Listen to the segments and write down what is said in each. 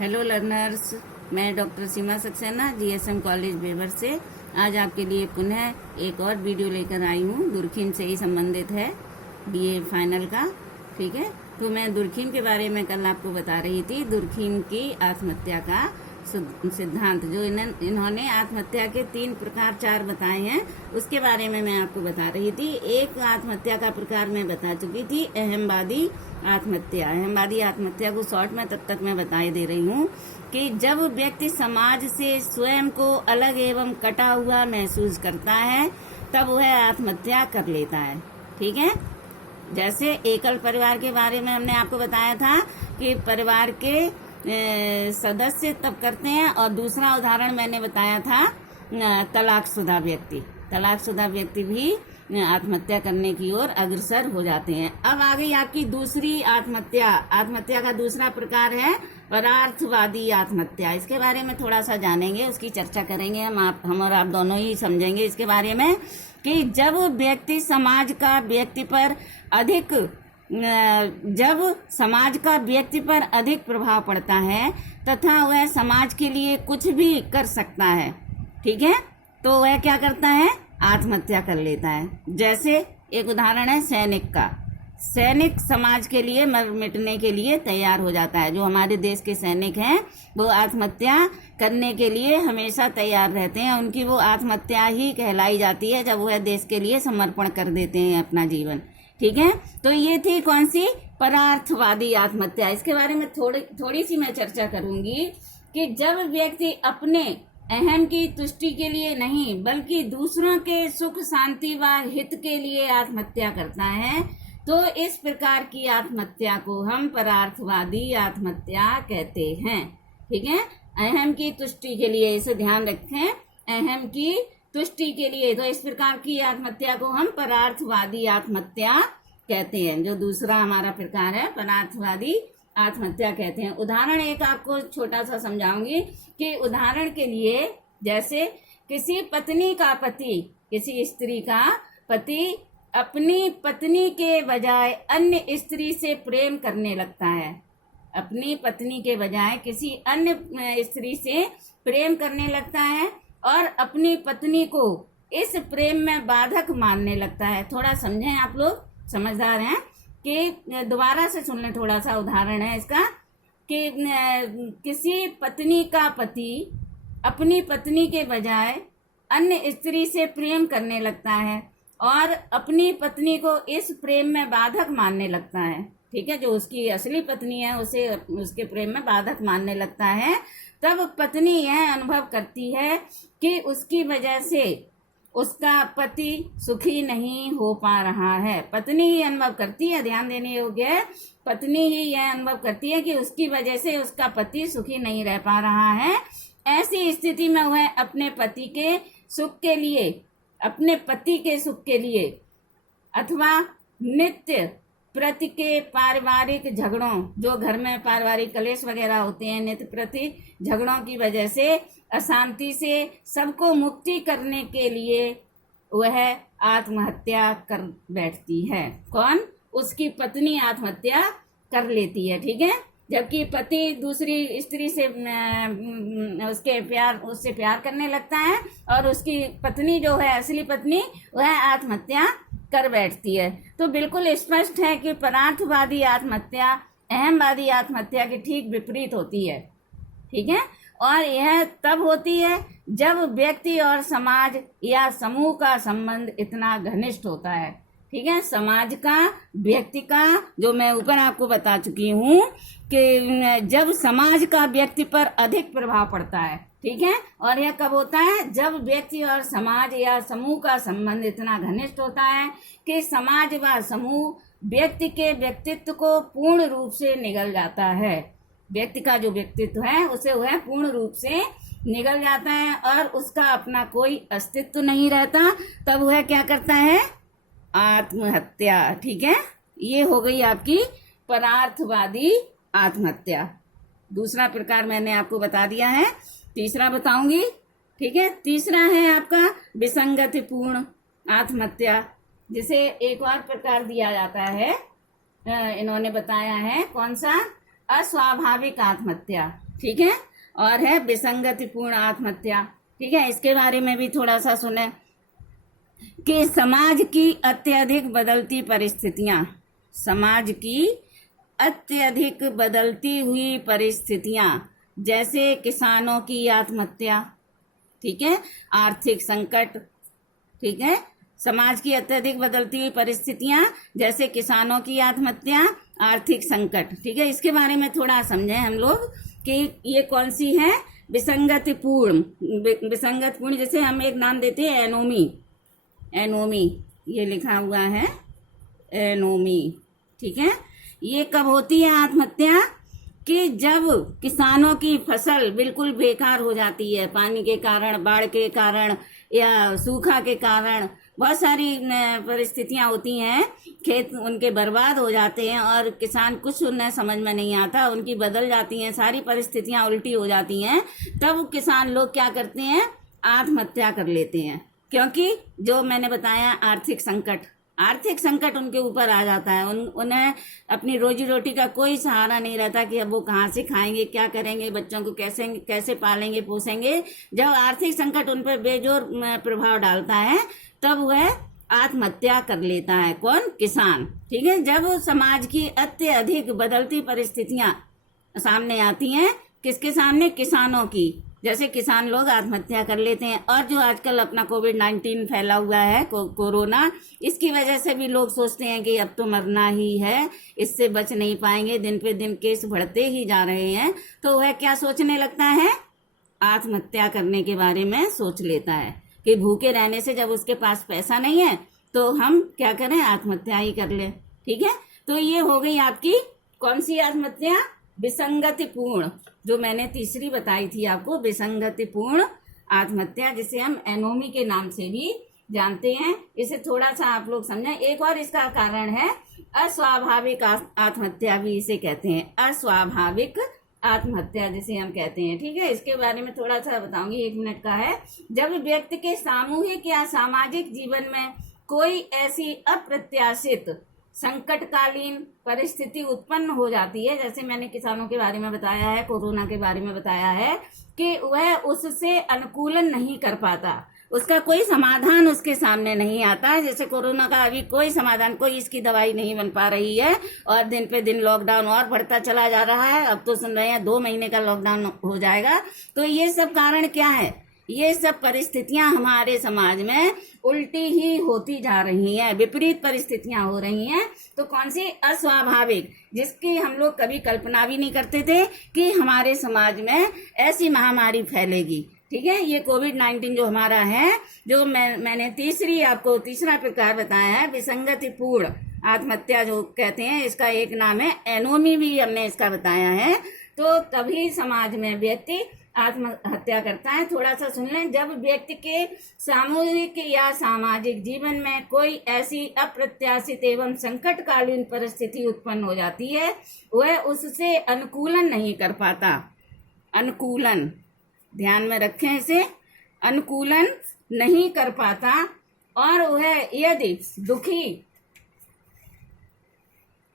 Hello learners, मैं doctor सीमा Saxena GSM college Weber से आज आपके लिए पुनः एक और वीडियो लेकर आई हूँ। दुर्खिम से ही संबंधित है, बीए फाइनल का। ठीक है, तो मैं दुर्खिम के बारे में कल आपको बता रही थी। दुर्खिम की आत्महत्या का सिद्धांत, जो इन्होंने आत्महत्या के 3 प्रकार 4 बताए हैं, उसके बारे में मैं आपको बता रही थी। एक आत्महत्या का प्रकार मैं बता चुकी थी, अहमवादी आत्महत्या। अहमवादी आत्महत्या को शॉर्ट में तब तक मैं बताई दे रही हूँ कि जब व्यक्ति समाज से स्वयं को अलग एवं कटा हुआ महसूस करता है, तब वह आत्महत्या कर लेता है। ठीक है, जैसे एकल परिवार के बारे में हमने आपको बताया था कि परिवार के सदस्य तब करते हैं, और दूसरा उदाहरण मैंने बताया था तलाकशुदा व्यक्ति। तलाकशुदा व्यक्ति भी आत्महत्या करने की ओर अग्रसर हो जाते हैं। अब आ गई आपकी दूसरी आत्महत्या। आत्महत्या का दूसरा प्रकार है परार्थवादी आत्महत्या। इसके बारे में थोड़ा सा जानेंगे, उसकी चर्चा करेंगे हम और आप दोनों ही समझेंगे इसके बारे में कि जब समाज का व्यक्ति पर अधिक प्रभाव पड़ता है तथा वह समाज के लिए कुछ भी कर सकता है, ठीक है, तो वह क्या करता है? आत्महत्या कर लेता है। जैसे एक उदाहरण है सैनिक का। सैनिक समाज के लिए मर मिटने के लिए तैयार हो जाता है। जो हमारे देश के सैनिक हैं वो आत्महत्या करने के लिए हमेशा तैयार रहते हैं। उनकी वो आत्महत्या ही कहलाई जाती है जब वह देश के लिए समर्पण कर देते हैं अपना जीवन। ठीक है, तो ये थी कौन सी? परार्थवादी आत्महत्या। इसके बारे में थोड़ी सी मैं चर्चा करूंगी कि जब व्यक्ति अपने अहम की तुष्टि के लिए नहीं बल्कि दूसरों के सुख शांति व हित के लिए आत्महत्या करता है, तो इस प्रकार की आत्महत्या को हम परार्थवादी आत्महत्या कहते हैं। ठीक है, अहम की तुष्टि के लिए, इसे ध्यान रखें, अहम की तुष्टि के लिए, तो इस प्रकार की आत्महत्या को हम परार्थवादी आत्महत्या कहते हैं। जो दूसरा हमारा प्रकार है परार्थवादी आत्महत्या कहते हैं। उदाहरण एक आपको छोटा सा समझाऊंगी कि उदाहरण के लिए, जैसे किसी पत्नी का पति, किसी स्त्री का पति अपनी पत्नी के बजाय अन्य स्त्री से प्रेम करने लगता है। अपनी पत्नी के बजाय किसी अन्य स्त्री से प्रेम करने लगता है और अपनी पत्नी को इस प्रेम में बाधक मानने लगता है। थोड़ा समझें, आप लोग समझदार हैं कि दोबारा से सुन लें। थोड़ा सा उदाहरण है इसका कि किसी पत्नी का पति अपनी पत्नी के बजाय अन्य स्त्री से प्रेम करने लगता है और अपनी पत्नी को इस प्रेम में बाधक मानने लगता है। ठीक है, जो उसकी असली पत्नी है उसे उसके प्रेम में बाधक मानने लगता है। तब पत्नी यह अनुभव करती है कि उसकी वजह से उसका पति सुखी नहीं हो पा रहा है। पत्नी ही अनुभव करती है, ध्यान देने योग्य है, पत्नी ही यह अनुभव करती है कि उसकी वजह से उसका पति सुखी नहीं रह पा रहा है। ऐसी स्थिति में वह अपने पति के सुख के लिए, अपने पति के सुख के लिए अथवा नित्य प्रति के पारिवारिक झगड़ों, जो घर में पारिवारिक कलेश वगैरह होते हैं, नित्य प्रति झगड़ों की वजह से, अशांति से सबको मुक्ति करने के लिए वह आत्महत्या कर बैठती है। कौन? उसकी पत्नी आत्महत्या कर लेती है। ठीक है, जबकि पति दूसरी स्त्री से उससे प्यार करने लगता है और उसकी पत्नी जो है, असली पत्नी, वह आत्महत्या कर बैठती है। तो बिल्कुल स्पष्ट है कि परार्थवादी आत्महत्या अहमवादी आत्महत्या के ठीक विपरीत होती है। ठीक है, और यह तब होती है जब व्यक्ति और समाज या समूह का संबंध इतना घनिष्ठ होता है। ठीक है, समाज का, व्यक्ति का, जो मैं ऊपर आपको बता चुकी हूँ कि जब समाज का व्यक्ति पर अधिक प्रभाव पड़ता है। ठीक है, और यह कब होता है? जब व्यक्ति और समाज या समूह का संबंध इतना घनिष्ठ होता है कि समाज व समूह व्यक्ति के व्यक्तित्व को पूर्ण रूप से निगल जाता है। व्यक्ति का जो व्यक्तित्व है उसे वह पूर्ण रूप से निगल जाता है और उसका अपना कोई अस्तित्व नहीं रहता। तब वह क्या करता है? आत्महत्या। ठीक है, ये हो गई आपकी परार्थवादी आत्महत्या। दूसरा प्रकार मैंने आपको बता दिया है, तीसरा बताऊंगी। ठीक है, तीसरा है आपका विसंगतिपूर्ण आत्महत्या, जिसे एक और प्रकार दिया जाता है, इन्होंने बताया है। कौन सा? अस्वाभाविक आत्महत्या। ठीक है, और है विसंगतिपूर्ण आत्महत्या। ठीक है, इसके बारे में भी थोड़ा सा सुने कि समाज की अत्यधिक बदलती परिस्थितियां, समाज की अत्यधिक बदलती हुई परिस्थितियां, जैसे किसानों की आत्महत्या, ठीक है, आर्थिक संकट, ठीक है, समाज की अत्यधिक बदलती हुई परिस्थितियां जैसे किसानों की आत्महत्या, आर्थिक संकट। ठीक है, इसके बारे में थोड़ा समझें हम लोग कि ये कौन सी है, विसंगतिपूर्ण। विसंगतिपूर्ण जैसे हम एक नाम देते हैं एनोमी, एनोमी ये लिखा हुआ है एनोमी। ठीक है, ये कब होती है आत्महत्या कि जब किसानों की फसल बिल्कुल बेकार हो जाती है, पानी के कारण, बाढ़ के कारण या सूखा के कारण, बहुत सारी परिस्थितियां होती हैं, खेत उनके बर्बाद हो जाते हैं और किसान कुछ उन्हें समझ में नहीं आता, उनकी बदल जाती हैं, सारी परिस्थितियां उल्टी हो जाती हैं, तब किसान लोग क्या करते हैं, आत्महत्या कर लेते हैं। क्योंकि जो मैंने बताया आर्थिक संकट, आर्थिक संकट उनके ऊपर आ जाता है, उन्हें अपनी रोजी रोटी का कोई सहारा नहीं रहता कि अब वो कहाँ से खाएंगे, क्या करेंगे, बच्चों को कैसे पालेंगे पोसेंगे। जब आर्थिक संकट उन पर बेजोर प्रभाव डालता है तब वह आत्महत्या कर लेता है। कौन, किसान। ठीक है, जब समाज की अत्यधिक बदलती परिस्थितियां सामने आती हैं, किसके सामने, किसानों की, जैसे किसान लोग आत्महत्या कर लेते हैं। और जो आजकल अपना कोविड-19 फैला हुआ है, कोरोना, इसकी वजह से भी लोग सोचते हैं कि अब तो मरना ही है, इससे बच नहीं पाएंगे, दिन पे दिन केस बढ़ते ही जा रहे हैं, तो वह क्या सोचने लगता है, आत्महत्या करने के बारे में सोच लेता है कि भूखे रहने से जब उसके पास पैसा नहीं है तो हम क्या करें, आत्महत्या ही कर ले। ठीक है, तो ये हो गई आपकी कौन सी आत्महत्या, विसंगतिपूर्ण, जो मैंने तीसरी बताई थी आपको, विसंगतिपूर्ण आत्महत्या, जिसे हम एनोमी के नाम से भी जानते हैं। इसे थोड़ा सा आप लोग समझें। एक और इसका कारण है अस्वाभाविक आत्महत्या, भी इसे कहते हैं, अस्वाभाविक आत्महत्या जिसे हम कहते हैं। ठीक है, इसके बारे में थोड़ा सा बताऊंगी, 1 मिनट का है। जब व्यक्ति के सामूहिक या सामाजिक जीवन में कोई ऐसी अप्रत्याशित संकटकालीन परिस्थिति उत्पन्न हो जाती है, जैसे मैंने किसानों के बारे में बताया है, कोरोना के बारे में बताया है, कि वह उससे अनुकूलन नहीं कर पाता, उसका कोई समाधान उसके सामने नहीं आता। जैसे कोरोना का अभी कोई समाधान, कोई इसकी दवाई नहीं बन पा रही है और दिन पे दिन लॉकडाउन और बढ़ता चला जा रहा है। अब तो सुन रहे हैं 2 महीने का लॉकडाउन हो जाएगा। तो ये सब कारण क्या है, ये सब परिस्थितियां हमारे समाज में उल्टी ही होती जा रही हैं, विपरीत परिस्थितियां हो रही हैं। तो कौन सी, अस्वाभाविक, जिसकी हम लोग कभी कल्पना भी नहीं करते थे कि हमारे समाज में ऐसी महामारी फैलेगी। ठीक है, ये कोविड-19 जो हमारा है, जो मैंने तीसरा प्रकार बताया है, विसंगतिपूर्ण आत्महत्या जो कहते हैं, इसका एक नाम है एनोमी, भी हमने इसका बताया है। तो तभी समाज में व्यक्ति आत्महत्या करता है। थोड़ा सा सुन लें। जब व्यक्ति के सामूहिक या सामाजिक जीवन में कोई ऐसी अप्रत्याशित एवं संकटकालीन परिस्थिति उत्पन्न हो जाती है, वह उससे अनुकूलन नहीं कर पाता। अनुकूलन, ध्यान में रखें इसे, अनुकूलन नहीं कर पाता, और वह यदि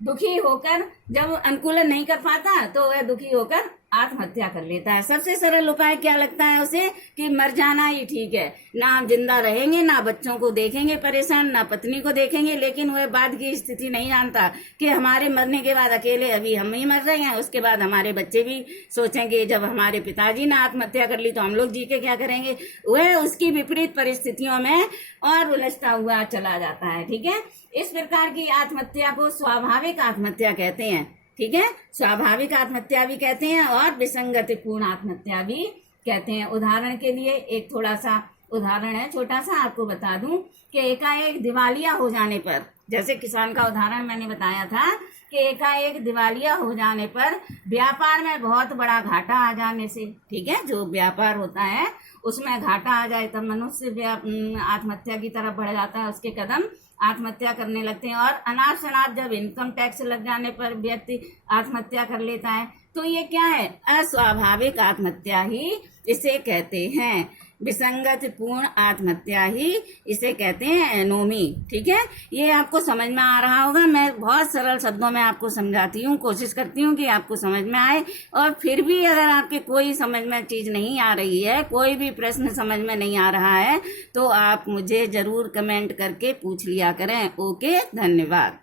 दुखी होकर, जब अनुकूलन नहीं कर पाता तो वह दुखी होकर आत्महत्या कर लेता है। सबसे सरल उपाय क्या लगता है उसे, कि मर जाना ही ठीक है, ना हम जिंदा रहेंगे, ना बच्चों को देखेंगे परेशान, ना पत्नी को देखेंगे। लेकिन वह बाद की स्थिति नहीं जानता कि हमारे मरने के बाद अकेले अभी हम ही मर रहे हैं, उसके बाद हमारे बच्चे भी सोचेंगे जब हमारे पिताजी ने आत्महत्या कर ली तो हम लोग जी के क्या करेंगे। वह उसकी विपरीत परिस्थितियों में और उलझता हुआ चला जाता है। ठीक है, इस प्रकार की आत्महत्या को स्वाभाविक आत्महत्या कहते हैं। ठीक है, स्वाभाविक आत्महत्या भी कहते हैं और विसंगतिपूर्ण आत्महत्या भी कहते हैं। उदाहरण के लिए एक थोड़ा सा उदाहरण है, छोटा सा आपको बता दूं कि एकाएक दिवालिया हो जाने पर, जैसे किसान का उदाहरण मैंने बताया था कि एकाएक दिवालिया हो जाने पर व्यापार में बहुत बड़ा घाटा आ जाने से, ठीक है, जो व्यापार होता है उसमें घाटा आ जाए तब मनुष्य आत्महत्या की तरफ बढ़ जाता है, उसके कदम आत्महत्या करने लगते हैं। और अनाप शनाप जब इनकम टैक्स लग जाने पर व्यक्ति आत्महत्या कर लेता है। तो ये क्या है, अस्वाभाविक आत्महत्या ही इसे कहते हैं। विसंगत पूर्ण आत्महत्या ही इसे कहते हैं एनोमी। ठीक है, ये आपको समझ में आ रहा होगा। मैं बहुत सरल शब्दों में आपको समझाती हूँ, कोशिश करती हूँ कि आपको समझ में आए। और फिर भी अगर आपके कोई समझ में चीज़ नहीं आ रही है, कोई भी प्रश्न समझ में नहीं आ रहा है, तो आप मुझे ज़रूर कमेंट करके पूछ लिया करें। ओके, धन्यवाद।